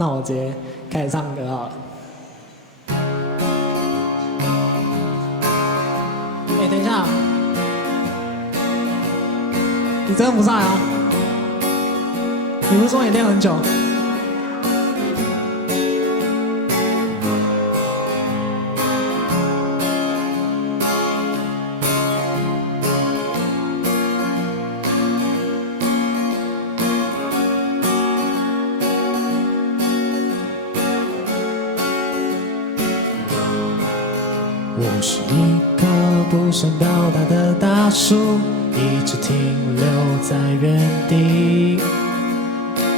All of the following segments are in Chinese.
那我直接开始唱歌好了。等一下，你真的不上来啊？你不是说你练很久？我是一棵不想表达的大树，一直停留在原地。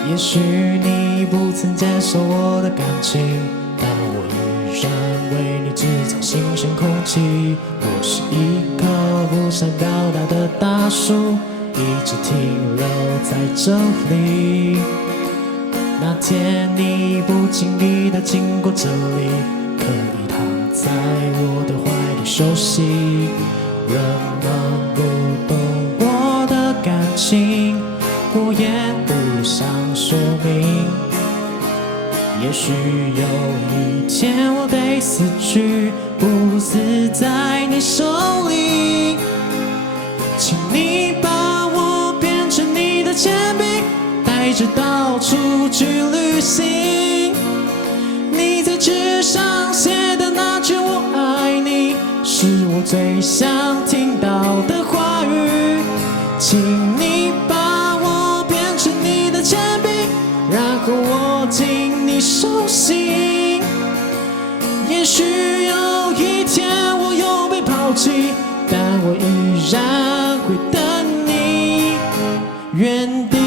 也许你不曾接受我的感情，但我依然为你制造新鲜空气。我是一棵不想表达的大树，一直停留在这里。那天你不经意地经过这里，可以躺在我的怀里休息。人们不懂我的感情，我也不想说明。也许有一天我得死去，不死在你手里。请你把我变成你的铅笔，带着到处去旅行。你在纸上写的那句我爱你，是我最想听到的话语。请你把我变成你的铅笔，然后握紧你手心。也许有一天我又被抛弃，但我依然会等你原地。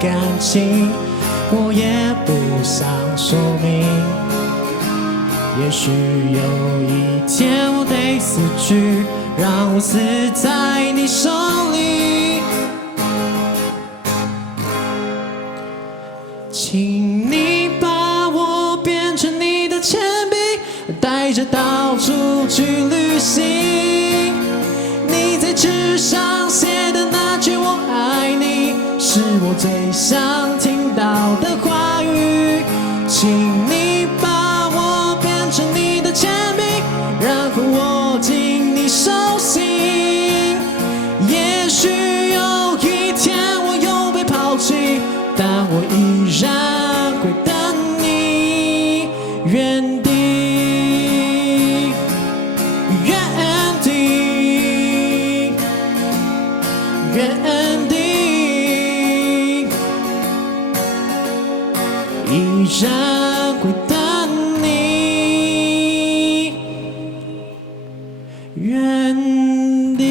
感情，我也不想说明。也许有一天我得死去，让我死在你手里。请你把我变成你的铅笔，带着到处去旅行。你在纸上写的那句我爱你，是我最想听到的话语。请你把我变成你的铅笔，然后握紧你手心。也许有一天我又被抛弃，但我依然会等你原地。原地，依然会等你原地。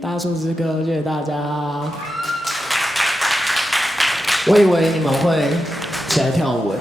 大树之歌，谢谢大家。我以为你们会起来跳舞。